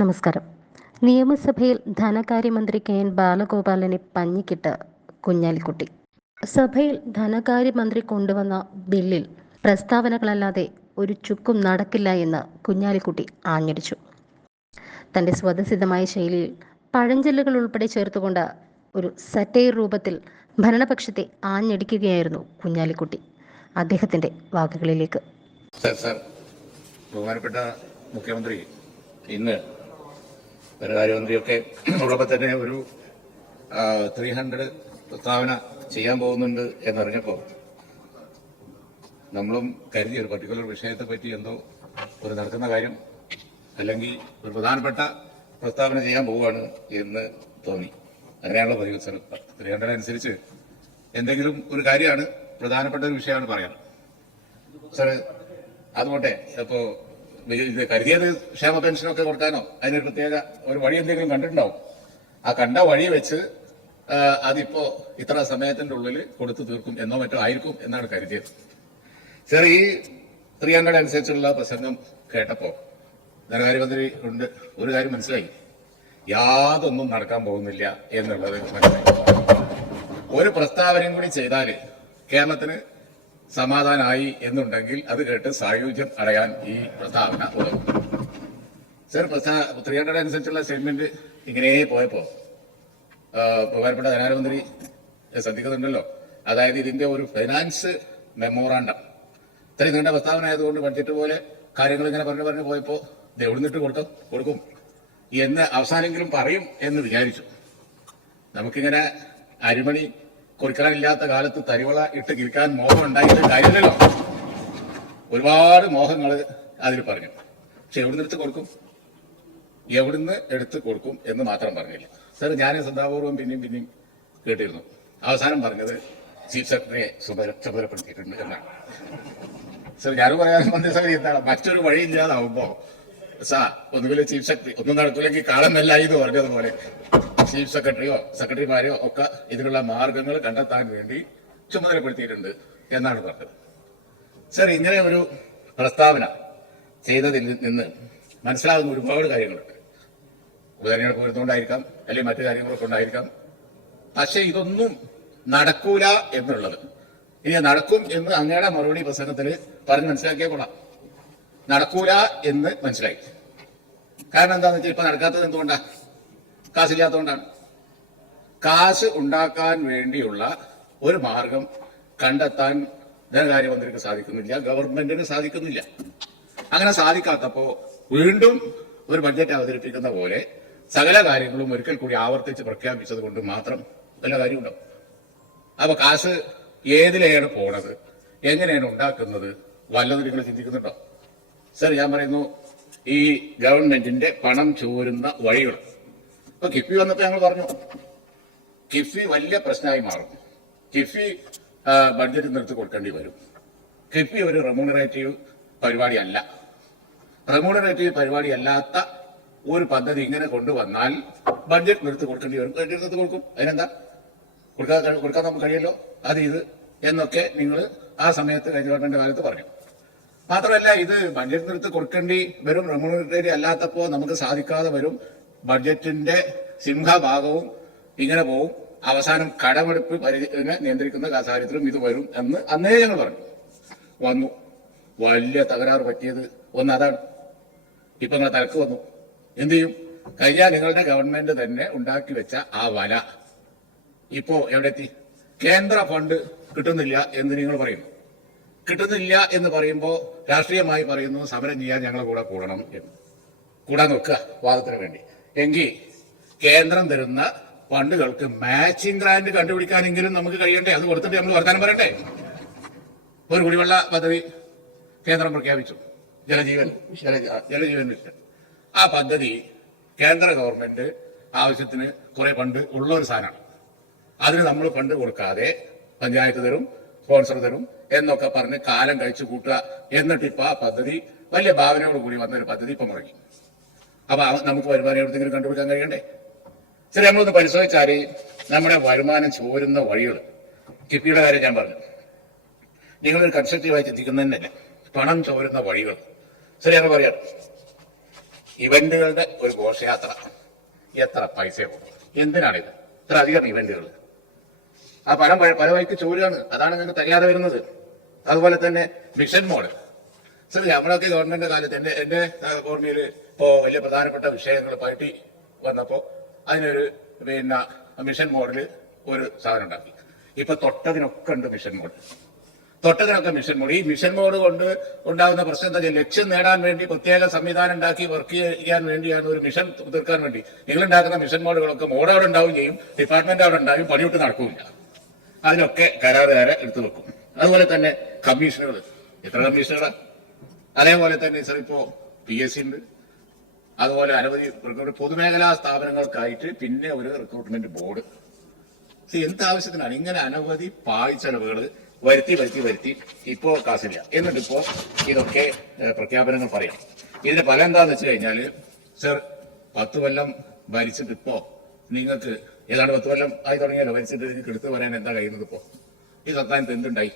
നമസ്കാരം. നിയമസഭയിൽ ധനകാര്യമന്ത്രി കെ എൻ ബാലഗോപാലനെ പഞ്ഞിക്കിട്ട് കുഞ്ഞാലിക്കുട്ടി. സഭയിൽ ധനകാര്യമന്ത്രി കൊണ്ടുവന്ന ബില്ലിൽ പ്രസ്താവനകളല്ലാതെ ഒരു ചുക്കും നടക്കില്ല എന്ന് കുഞ്ഞാലിക്കുട്ടി ആഞ്ഞടിച്ചു. തന്റെ സ്വതസിദ്ധമായ ശൈലിയിൽ പഴഞ്ചൊല്ലുകൾ ഉൾപ്പെടെ ചേർത്തുകൊണ്ട് ഒരു സറ്റൈർ രൂപത്തിൽ ഭരണപക്ഷത്തെ ആഞ്ഞടിക്കുകയായിരുന്നു കുഞ്ഞാലിക്കുട്ടി അദ്ദേഹത്തിന്റെ വാക്കുകളിലേക്ക്. ബഹുമാനപ്പെട്ട മുഖ്യമന്ത്രി ഇന്ന് ധനകാര്യമന്ത്രിയൊക്കെ ഉള്ളപ്പോൾ തന്നെ ഒരു ത്രീ ഹൺഡ്രഡ് പ്രസ്താവന ചെയ്യാൻ പോകുന്നുണ്ട് എന്നറിഞ്ഞപ്പോൾ നമ്മളും കരുതി ഒരു പർട്ടിക്കുലർ വിഷയത്തെ പറ്റി എന്തോ ഒരു നടക്കുന്ന കാര്യം അല്ലെങ്കിൽ ഒരു പ്രധാനപ്പെട്ട പ്രസ്താവന ചെയ്യാൻ പോവുകയാണ് എന്ന് തോന്നി. അങ്ങനെയാണല്ലോ പതിവ് സർ ത്രീ ഹൺഡ്രഡ് അനുസരിച്ച് എന്തെങ്കിലും ഒരു കാര്യമാണ് പ്രധാനപ്പെട്ട ഒരു വിഷയമാണ് പറയാൻ. സാറ് അതുകൊട്ടെ അപ്പോ കരുതിയത് ക്ഷേമ പെൻഷനൊക്കെ കൊടുക്കാനോ? അതിനൊരു പ്രത്യേക ഒരു വഴി എന്തെങ്കിലും കണ്ടിട്ടുണ്ടാവും. ആ കണ്ട വഴി വെച്ച് അതിപ്പോ ഇത്ര സമയത്തിന്റെ ഉള്ളിൽ കൊടുത്തു തീർക്കും എന്നോ മറ്റോ ആയിരിക്കും എന്നാണ് കരുതിയത്. സാർ ഈ ത്രീ ഹൺഡ്രഡ് അനുസരിച്ചുള്ള പ്രസംഗം കേട്ടപ്പോ ധനകാര്യമന്ത്രി ഉണ്ട്. ഒരു കാര്യം മനസ്സിലായി. യാതൊന്നും നടക്കാൻ പോകുന്നില്ല എന്നുള്ളത് മനസ്സിലായി. ഒരു പ്രസ്താവനയും കൂടി ചെയ്താൽ കേരളത്തിന് സമാധാനമായി എന്നുണ്ടെങ്കിൽ അത് കേട്ട് സായുജ്യം അടയാൻ ഈ പ്രസ്താവന ഉതകും സർ ഹൺഡ്രഡ് അനുസരിച്ചുള്ള സ്റ്റേറ്റ്മെന്റ് ഇങ്ങനെ പോയപ്പോ പ്രധാനപ്പെട്ട ധനകാര്യമന്ത്രി ശ്രദ്ധിക്കുന്നുണ്ടല്ലോ. അതായത് ഇതിന്റെ ഒരു ഫൈനാൻസ് മെമ്മോറാണ്ടം. ഇത്രയും നീണ്ട പ്രസ്താവന ആയതുകൊണ്ട് ബഡ്ജറ്റ് പോലെ കാര്യങ്ങൾ ഇങ്ങനെ പറഞ്ഞു പറഞ്ഞു പോയപ്പോ ഇത് എവിടുന്നിട്ട് കൊടുക്കും കൊടുക്കും. എന്ന് അവസാനെങ്കിലും പറയും എന്ന് വിചാരിച്ചു. നമുക്കിങ്ങനെ അരിമണി കൊടുക്കാനില്ലാത്ത കാലത്ത് തരിവള ഇട്ട് കിൽക്കാൻ മോഹം ഉണ്ടായിട്ട് കാര്യമില്ലല്ലോ. ഒരുപാട് മോഹങ്ങൾ അതിൽ പറഞ്ഞു. പക്ഷെ എവിടുന്ന് എടുത്ത് കൊടുക്കും? എവിടുന്ന് എടുത്ത് കൊടുക്കും എന്ന് മാത്രം പറഞ്ഞില്ല. സാർ ഞാൻ ശ്രദ്ധാപൂർവം പിന്നെയും പിന്നെയും കേട്ടിരുന്നു. അവസാനം പറഞ്ഞത് ചീഫ് സെക്രട്ടറിയെ ചുമതല- ചുമതലപ്പെടുത്തിയിട്ടുണ്ട് എന്നാണ്. സാർ ഞാൻ പറയാൻ മന്ത്രിസഭ എന്താണ്? മറ്റൊരു വഴി ഇല്ലാതാവുമ്പോ സാ ഒന്നുകിൽ ചീഫ് സെക്രട്ടറി ഒന്നും നടക്കില്ലെങ്കിൽ കാലം നെല്ലായി എന്ന് പറഞ്ഞതുപോലെ ചീഫ് സെക്രട്ടറിയോ സെക്രട്ടറിമാരെയോ ഒക്കെ ഇതിനുള്ള മാർഗങ്ങൾ കണ്ടെത്താൻ വേണ്ടി ചുമതലപ്പെടുത്തിയിട്ടുണ്ട് എന്നാണ് പറഞ്ഞത്. സർ ഇങ്ങനെ ഒരു പ്രസ്താവന ചെയ്തതിൽ നിന്ന് മനസ്സിലാകുന്ന ഒരുപാട് കാര്യങ്ങളുണ്ട്. ഉപതെരഞ്ഞെടുപ്പ് വരുന്നുണ്ടായിരിക്കാം അല്ലെങ്കിൽ മറ്റു കാര്യങ്ങളൊക്കെ ഉണ്ടായിരിക്കാം. പക്ഷെ ഇതൊന്നും നടക്കൂല എന്നുള്ളത്. ഇനി നടക്കും എന്ന് അങ്ങയുടെ മറുപടി പ്രസംഗത്തിൽ പറഞ്ഞ് മനസ്സിലാക്കിയേ കൊള്ളാം. നടക്കൂല എന്ന് മനസ്സിലായി. കാരണം എന്താണെന്ന് വെച്ചാൽ ഇപ്പൊ നടക്കാത്തത് എന്തുകൊണ്ടാ? കാശില്ലാത്തതുകൊണ്ടാണ് കാശ് ഉണ്ടാക്കാൻ വേണ്ടിയുള്ള ഒരു മാർഗം കണ്ടെത്താൻ ധനകാര്യമന്ത്രിക്ക് സാധിക്കുന്നില്ല ഗവൺമെന്റിന് സാധിക്കുന്നില്ല. അങ്ങനെ സാധിക്കാത്തപ്പോ വീണ്ടും ഒരു ബഡ്ജറ്റ് അവതരിപ്പിക്കുന്ന പോലെ സകല കാര്യങ്ങളും ഒരിക്കൽ കൂടി ആവർത്തിച്ച് പ്രഖ്യാപിച്ചത് കൊണ്ട് മാത്രം നല്ല കാര്യമുണ്ടാവും അപ്പൊ കാശ് ഏതിലെയാണ് പോണത്? എങ്ങനെയാണ് ഉണ്ടാക്കുന്നത്? വല്ലതും നിങ്ങൾ ചിന്തിക്കുന്നുണ്ടോ? സർ ഞാൻ പറയുന്നു ഈ ഗവൺമെന്റിന്റെ പണം ചോരുന്ന വഴികൾ. ഇപ്പൊ കിഫ്ബി വന്നപ്പോ ഞങ്ങൾ പറഞ്ഞു കിഫ്ബി വലിയ പ്രശ്നമായി മാറും. കിഫ്ബി ബഡ്ജറ്റ് നിർത്തി കൊടുക്കേണ്ടി വരും. കിഫ്ബി ഒരു റെമ്യൂണറേറ്റീവ് പരിപാടിയല്ല. റെമ്യൂണറേറ്റീവ് പരിപാടി അല്ലാത്ത ഒരു പദ്ധതി ഇങ്ങനെ കൊണ്ടുവന്നാൽ ബഡ്ജറ്റ് നിർത്തി കൊടുക്കേണ്ടി വരും. ബഡ്ജറ്റ് നിർത്തി കൊടുക്കും. അതിനെന്താ? കൊടുക്കാൻ കൊടുക്കാൻ നമുക്ക് കഴിയല്ലോ? അത് ഇത് എന്നൊക്കെ നിങ്ങൾ ആ സമയത്ത് കഴിഞ്ഞ ഗവൺമെന്റ് കാലത്ത് പറഞ്ഞു. മാത്രമല്ല ഇത് ബഡ്ജറ്റ് നിർത്തി കൊടുക്കേണ്ടി വരും. റെമ്യൂണറേറ്ററി അല്ലാത്തപ്പോ നമുക്ക് സാധിക്കാതെ വരും. ബഡ്ജറ്റിന്റെ സിംഹഭാഗവും ഇങ്ങനെ പോവും. അവസാനം കടമെടുപ്പ് പരിധിനെ നിയന്ത്രിക്കുന്ന സാഹചര്യത്തിലും ഇത് വരും എന്ന് അന്നേ ഞങ്ങൾ പറഞ്ഞു. വന്നു. വലിയ തകരാറ് പറ്റിയത്. ഒന്ന് അതാണ്. ഇപ്പൊ നിങ്ങളെ തലക്ക് വന്നു. എന്ത് ചെയ്യും? കഴിഞ്ഞാൽ നിങ്ങളുടെ ഗവൺമെന്റ് തന്നെ ഉണ്ടാക്കി വെച്ച ആ വല. ഇപ്പോ എവിടെ എത്തി കേന്ദ്ര ഫണ്ട് കിട്ടുന്നില്ല എന്ന് നിങ്ങൾ പറയുന്നു. കിട്ടുന്നില്ല എന്ന് പറയുമ്പോൾ രാഷ്ട്രീയമായി പറയുന്നു സമരം ചെയ്യാൻ ഞങ്ങളെ കൂടെ കൂടണം എന്ന്. കൂടാൻ നോക്കുക വാദത്തിന് വേണ്ടി. എങ്കിൽ കേന്ദ്രം തരുന്ന ഫണ്ടുകൾക്ക് മാച്ചിങ് ഗ്രാൻഡ് കണ്ടുപിടിക്കാനെങ്കിലും നമുക്ക് കഴിയണ്ടേ? അത് കൊടുത്തിട്ട് നമ്മൾ വർത്താനം പറയണ്ടേ? ഒരു കുടിവെള്ള പദ്ധതി കേന്ദ്രം പ്രഖ്യാപിച്ചു. ജലജീവൻ ജല- ജലജീവൻ മിഷൻ ആ പദ്ധതി കേന്ദ്ര ഗവൺമെന്റ് ആവശ്യത്തിന് കുറെ ഫണ്ട് ഉള്ള ഒരു സാധനമാണ്. അതിന് നമ്മൾ ഫണ്ട് കൊടുക്കാതെ പഞ്ചായത്ത് തരും സ്പോൺസർ തരും എന്നൊക്കെ പറഞ്ഞ് കാലം കഴിച്ചു കൂട്ടുക എന്നിട്ട് ഇപ്പൊ ആ പദ്ധതി വലിയ ഭാവനയോട് കൂടി വന്ന ഒരു പദ്ധതി ഇപ്പൊ മുടങ്ങി അപ്പൊ നമുക്ക് വരുമാനം എവിടെയെങ്കിലും കണ്ടുപിടിക്കാൻ കഴിയണ്ടേ? ശരി നമ്മളൊന്ന് പരിശോധിച്ചാൽ നമ്മുടെ വരുമാനം ചോരുന്ന വഴികൾ കിഫിയുടെ കാര്യം ഞാൻ പറഞ്ഞു. നിങ്ങളൊരു കൺസ്ട്രക്റ്റീവായി ചിന്തിക്കുന്നതന്നെയല്ല പണം ചോരുന്ന വഴികൾ ശരിയാണ് പറയാം. ഇവന്റുകളുടെ ഒരു ഘോഷയാത്ര. എത്ര പൈസ എന്തിനാണിത്? ഇത്ര അധികം ഇവന്റുകൾ ആ പണം പല- വഴിക്ക് ചോരുകയാണ്. അതാണ് നിങ്ങൾക്ക് തരിയാതെ വരുന്നത്. അതുപോലെ തന്നെ മിഷൻ മോഡ്. സർ നമ്മളൊക്കെ ഗവൺമെന്റിന്റെ കാലത്ത് എന്റെ എന്റെ ഓർമ്മയിൽ ഇപ്പോ വലിയ പ്രധാനപ്പെട്ട വിഷയങ്ങൾ പാർട്ടി വന്നപ്പോ അതിനൊരു പിന്നെ മിഷൻ മോഡിൽ ഒരു സാധനം ഉണ്ടാക്കി. ഇപ്പൊ തൊട്ടതിനൊക്കെ ഉണ്ട് മിഷൻ മോഡ്. തൊട്ടതിനൊക്കെ മിഷൻ മോഡ്. ഈ മിഷൻ മോഡ് കൊണ്ട് ഉണ്ടാകുന്ന പ്രശ്നം എന്താ ലക്ഷ്യം നേടാൻ വേണ്ടി പ്രത്യേക സംവിധാനം ഉണ്ടാക്കി വർക്ക് ചെയ്യാൻ വേണ്ടിയാണ് ഒരു മിഷൻ തീർക്കാൻ വേണ്ടി. നിങ്ങൾ ഉണ്ടാക്കുന്ന മിഷൻ മോഡുകളൊക്കെ മോഡ് അവിടെ ഉണ്ടാവുകയും ഡിപ്പാർട്ട്മെന്റ് അവിടെ ഉണ്ടാവുകയും പണിയൊട്ട് നടക്കില്ല അതിനൊക്കെ കരാറുകാരെ എടുത്തു വെക്കും. അതുപോലെ തന്നെ കമ്മീഷനുകൾ എത്ര കമ്മീഷനുകളാണ് അതേപോലെ തന്നെ സാർ ഇപ്പോ പി എസ് സി ഉണ്ട്. അതുപോലെ അനവധി റിക്രൂട്ട് പൊതുമേഖലാ സ്ഥാപനങ്ങൾക്കായിട്ട് പിന്നെ ഒരു റിക്രൂട്ട്മെന്റ് ബോർഡ്. എന്ത് ആവശ്യത്തിനാണ് ഇങ്ങനെ അനവധി പാഴ്ചെലവുകൾ വരുത്തി വരുത്തി വരുത്തി ഇപ്പോ കാസില്ല എന്നിട്ട് ഇപ്പോ ഇതൊക്കെ പ്രഖ്യാപനങ്ങൾ പറയാം. ഇതിന്റെ ഫലം എന്താന്ന് വെച്ച് കഴിഞ്ഞാൽ സർ പത്ത് കൊല്ലം ഭരിച്ചിട്ട് ഇപ്പോ നിങ്ങൾക്ക് ഏതാണ്ട് പത്ത് കൊല്ലം ആയി തുടങ്ങിയല്ലോ. ഭരിച്ചിട്ട് ഇതിന് എടുത്തു പറയാൻ എന്താ കഴിയുന്നത് ഇപ്പോ? ഈ സത്താനത്ത് എന്തുണ്ടായി?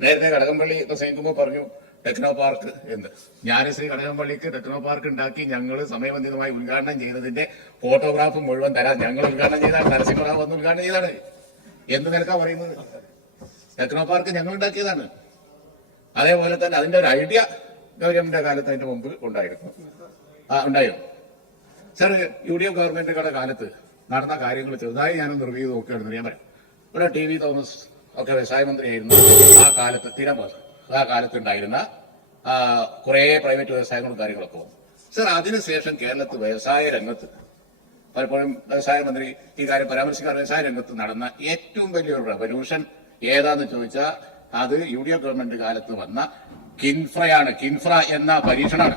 നേരത്തെ കടകംപള്ളി പ്രസംഗിക്കുമ്പോൾ പറഞ്ഞു ടെക്നോ പാർക്ക് എന്ന്. ഞാൻ ശ്രീ കടകംപള്ളിക്ക് ടെക്നോ പാർക്ക് ഉണ്ടാക്കി ഞങ്ങൾ സമയബന്ധിതമായി ഉദ്ഘാടനം ചെയ്തതിന്റെ ഫോട്ടോഗ്രാഫ് മുഴുവൻ തരാം. ഞങ്ങൾ ഉദ്ഘാടനം ചെയ്താൽ നരസിംഹറാവ് വന്ന് ഉദ്ഘാടനം ചെയ്താണ്. എന്ത് നിരക്കാ പറയുന്നത്? ടെക്നോ പാർക്ക് ഞങ്ങൾ ഉണ്ടാക്കിയതാണ്. അതേപോലെ തന്നെ അതിന്റെ ഒരു ഐഡിയ ഗവൺമെന്റിന്റെ കാലത്ത് അതിന്റെ മുമ്പ് ഉണ്ടായിരുന്നു. ആ ഉണ്ടായോ? സാർ യു ഡി എഫ് ഗവൺമെന്റുകളുടെ കാലത്ത് നടന്ന കാര്യങ്ങൾ ചെറുതായി ഞാൻ റിവ്യൂ നോക്കുകയാണെന്ന് ഞാൻ പറയാം. ഇവിടെ ടി വി തോമസ് ഒക്കെ വ്യവസായ മന്ത്രിയായിരുന്നു ആ കാലത്ത് സ്ഥിരം ആ കാലത്ത് ഉണ്ടായിരുന്ന ആ, കുറേ പ്രൈവറ്റ് വ്യവസായങ്ങളും കാര്യങ്ങളൊക്കെ വന്നു. സർ അതിനുശേഷം കേരളത്തിൽ വ്യവസായ രംഗത്ത് പലപ്പോഴും വ്യവസായ മന്ത്രി ഈ കാര്യം പരാമർശിക്കാറ് വ്യവസായ രംഗത്ത് നടന്ന ഏറ്റവും വലിയൊരു റെവല്യൂഷൻ ഏതാന്ന് ചോദിച്ചാൽ അത് യു ഡി എഫ് ഗവൺമെന്റ് കാലത്ത് വന്ന കിൻഫ്രയാണ്. കിൻഫ്ര എന്ന പരീക്ഷണമാണ്.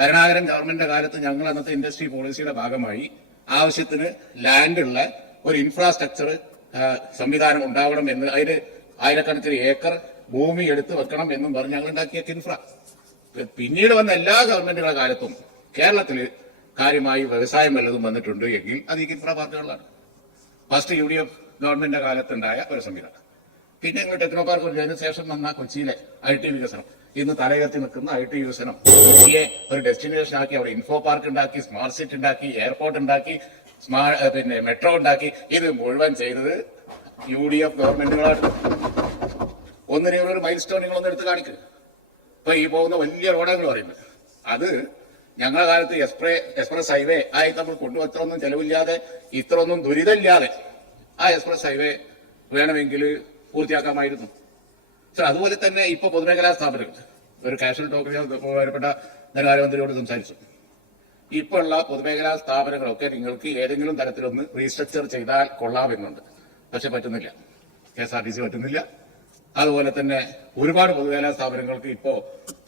കരുണാകരൻ ഗവൺമെന്റിന്റെ കാലത്ത് ഞങ്ങൾ അന്നത്തെ ഇൻഡസ്ട്രി പോളിസിയുടെ ഭാഗമായി ആവശ്യത്തിന് ലാൻഡുള്ള ഒരു ഇൻഫ്രാസ്ട്രക്ചർ സംവിധാനം ഉണ്ടാവണം എന്ന് അതിന് ആയിരക്കണക്കിന് ഏക്കർ ഭൂമി എടുത്തു വെക്കണം എന്നും പറഞ്ഞ് ഞങ്ങൾ ഉണ്ടാക്കിയ കിൻഫ്ര. പിന്നീട് വന്ന എല്ലാ ഗവൺമെന്റുകളുടെ കാലത്തും കേരളത്തിൽ കാര്യമായി വ്യവസായം വല്ലതും വന്നിട്ടുണ്ട് എങ്കിൽ അത് ഈ കിൻഫ്ര പാർക്കുകളാണ് ഫസ്റ്റ് യു ഡി എഫ് ഗവൺമെന്റിന്റെ കാലത്തുണ്ടായ ഒരു സംവിധാനം. പിന്നെ ഞങ്ങൾ ടെക്നോ പാർക്ക് അതിന് ശേഷം വന്ന കൊച്ചിയിലെ ഐ ടി വികസനം. ഇന്ന് തലയുയർത്തി നിൽക്കുന്ന ഐ ടി വികസനം. കൊച്ചിയെ ഒരു ഡെസ്റ്റിനേഷൻ ആക്കി അവിടെ ഇൻഫോ പാർക്ക് ഉണ്ടാക്കി സ്മാർട്ട് സിറ്റി ഉണ്ടാക്കി എയർപോർട്ട് ഉണ്ടാക്കി സ്മാർട്ട് പിന്നെ മെട്രോ ഉണ്ടാക്കി. ഇത് മുഴുവൻ ചെയ്തത് യു ഡി എഫ് ഗവൺമെന്റുകളാണ്. ഒന്നിനെ ഒരു മൈൽ സ്റ്റോൺ നിങ്ങളൊന്ന് എടുത്ത് കാണിക്കുക ഇപ്പൊ ഈ പോകുന്ന വലിയ റോഡാണ് പറയുന്നത് അത് ഞങ്ങളുടെ കാലത്ത് എക്സ്പ്രേ എക്സ്പ്രസ് ഹൈവേ ആയി നമ്മൾ കൊണ്ടുവന്ന ഇത്രയൊന്നും ചെലവില്ലാതെ ഇത്രയൊന്നും ദുരിതമില്ലാതെ ആ എക്സ്പ്രസ് ഹൈവേ വേണമെങ്കിൽ പൂർത്തിയാക്കാമായിരുന്നു. സർ അതുപോലെ തന്നെ ഇപ്പൊ പൊതുമേഖലാ സ്ഥാപനങ്ങൾ. ഒരു കാഷ്വൽ ടോക്കിൽ ബഹുമാനപ്പെട്ട ധനകാര്യമന്ത്രിയോട് സംസാരിച്ചു. ഇപ്പോൾ ഉള്ള പൊതുമേഖലാ സ്ഥാപനങ്ങളൊക്കെ നിങ്ങൾക്ക് ഏതെങ്കിലും തരത്തിലൊന്ന് റീസ്ട്രക്ചർ ചെയ്താൽ കൊള്ളാമെന്നുണ്ട്. പക്ഷെ പറ്റുന്നില്ല. K S R T C പറ്റുന്നില്ല. അതുപോലെ തന്നെ ഒരുപാട് പൊതുമേഖലാ സ്ഥാപനങ്ങൾക്ക് ഇപ്പോ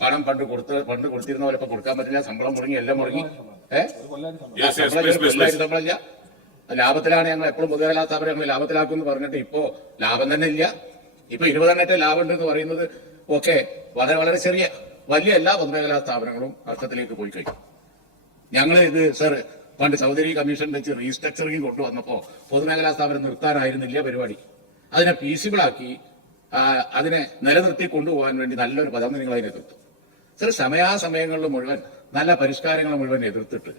പണം പണ്ട് കൊടുത്ത് പണ്ട് കൊടുത്തിരുന്ന പോലെ ഇപ്പൊ കൊടുക്കാൻ പറ്റില്ല. ശമ്പളം മുടങ്ങി എല്ലാം മുടങ്ങി. ഏഹ് ശമ്പളം. ശമ്പളമില്ല ലാഭത്തിലാണ് ഞങ്ങൾ എപ്പോഴും പൊതുമേഖലാ സ്ഥാപനങ്ങൾ ലാഭത്തിലാക്കും എന്ന് പറഞ്ഞിട്ട് ഇപ്പോ ലാഭം തന്നെ ഇല്ല. ഇപ്പൊ ഇരുപതെണ്ണത്തെ ലാഭം ഉണ്ടെന്ന് പറയുന്നത് ഒക്കെ വളരെ വളരെ ചെറിയ വലിയ എല്ലാ പൊതുമേഖലാ സ്ഥാപനങ്ങളും അർത്ഥത്തിലേക്ക് പോയി കഴിഞ്ഞു. ഞങ്ങൾ ഇത് സർ പണ്ട് ചൗധരി കമ്മീഷൻ വെച്ച് റീസ്ട്രക്ചറിങ് കൊണ്ടുവന്നപ്പോ പൊതുമേഖലാ സ്ഥാപനം നിർത്താനായിരുന്നില്ല പരിപാടി. അതിനെ ആ, അതിനെ നിലനിർത്തി കൊണ്ടുപോകാൻ വേണ്ടി നല്ലൊരു പദം നിങ്ങൾ അതിനെ എതിർത്തു. സർ സമയാസമയങ്ങളിൽ മുഴുവൻ നല്ല പരിഷ്കാരങ്ങൾ മുഴുവൻ എതിർത്തിട്ട്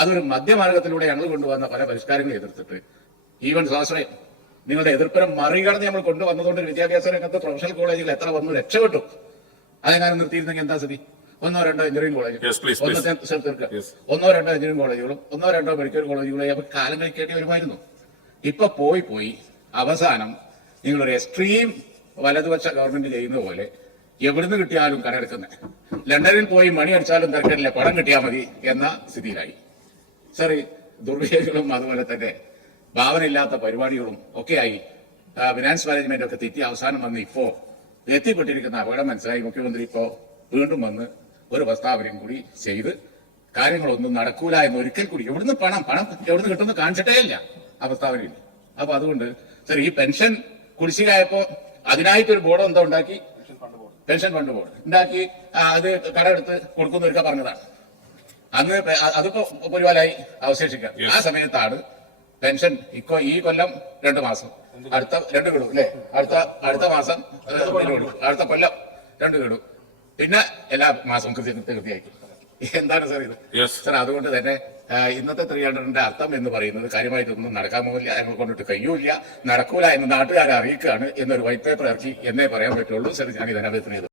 അതൊരു മധ്യമാർഗത്തിലൂടെ ഞങ്ങൾ കൊണ്ടുവന്ന പല പരിഷ്കാരങ്ങളും എതിർത്തിട്ട്. ഈവൻ സ്വാശ്രയം നിങ്ങളുടെ എതിർപ്പിനെ മറികടന്ന് നമ്മൾ കൊണ്ടുവന്നതുകൊണ്ട് വിദ്യാഭ്യാസ രംഗത്ത് പ്രൊഫഷണൽ കോളേജുകൾ എത്ര വന്നു രക്ഷപ്പെട്ടു. അതെങ്ങാനും നിർത്തിയിരുന്നെങ്കിൽ എന്താ സ്ഥിതി? ഒന്നോ രണ്ടോ എഞ്ചിനീയറിംഗ് കോളേജ് ഒന്ന് തീർക്കുക. ഒന്നോ രണ്ടോ എഞ്ചിനീയറിംഗ് കോളേജുകളും ഒന്നോ രണ്ടോ മെഡിക്കൽ കോളേജുകളും അപ്പൊ കാലം കഴിക്കേണ്ടി വരുമായിരുന്നു. ഇപ്പൊ പോയി പോയി അവസാനം നിങ്ങളൊരു എക്സ്ട്രീം വലതുപക്ഷ ഗവൺമെന്റ് ചെയ്യുന്ന പോലെ എവിടുന്ന് കിട്ടിയാലും കടമെടുക്കുന്നത് ലണ്ടനിൽ പോയി മണി അടിച്ചാലും തിരക്കില്ല പണം കിട്ടിയാൽ മതി എന്ന സ്ഥിതിയിലായി. സാർ ഈ അതുപോലെ തന്നെ ഭാവനയില്ലാത്ത പരിപാടികളും ഒക്കെയായി ഫിനാൻസ് മാനേജ്മെന്റ് ഒക്കെ തെറ്റി അവസാനം വന്ന് ഇപ്പോ എത്തിപ്പെട്ടിരിക്കുന്ന അപകടം മനസ്സിലായി. മുഖ്യമന്ത്രി ഇപ്പോ വീണ്ടും വന്ന് ഒരു പ്രസ്താവനയും കൂടി ചെയ്ത് കാര്യങ്ങളൊന്നും നടക്കൂല എന്ന് ഒരിക്കൽ കൂടി എവിടുന്ന് പണം പണം എവിടുന്ന് കിട്ടുന്ന കാണിച്ചിട്ടേ ഇല്ല. ആ പ്രസ്താവനയിൽ. അപ്പൊ അതുകൊണ്ട് സർ ഈ പെൻഷൻ കുടിശ്ശികയായപ്പോ അതിനായിട്ടൊരു ബോർഡ് എന്തോ ഉണ്ടാക്കി? Pension fund board. ഉണ്ടാക്കി അത് അത് കടമെടുത്ത് കൊടുക്കുന്നവരൊക്കെ പറഞ്ഞതാണ്. അന്ന് അതിപ്പോ പൊരുവാലായി അവശേഷിക്കാം ആ സമയത്താണ് പെൻഷൻ ഇക്കോ ഈ കൊല്ലം രണ്ടു മാസം. അടുത്ത രണ്ട് കിടും അല്ലെ? അടുത്ത അടുത്ത മാസം. അടുത്ത കൊല്ലം. രണ്ട് കിടും. പിന്നെ എല്ലാ മാസവും കൃത്യ കൃത്യ കൃത്യമായിട്ട് എന്താണ് സാർ ഇത്? സർ സാർ അതുകൊണ്ട് തന്നെ ഇന്നത്തെ ത്രീ ഹൺഡ്രഡിന്റെ അർത്ഥം എന്ന് പറയുന്നത് കാര്യമായിട്ടൊന്നും നടക്കാൻ പോകില്ല അതിനെ കൊണ്ടിട്ട് കഴിയൂല നടക്കൂല എന്ന് നാട്ടുകാരെ അറിയിക്കുകയാണ് എന്നൊരു വൈറ്റ് പേപ്പർ ഇറക്കി എന്നേ പറയാൻ പറ്റുള്ളൂ. സാർ ഞാൻ ഇതിനകത്ത്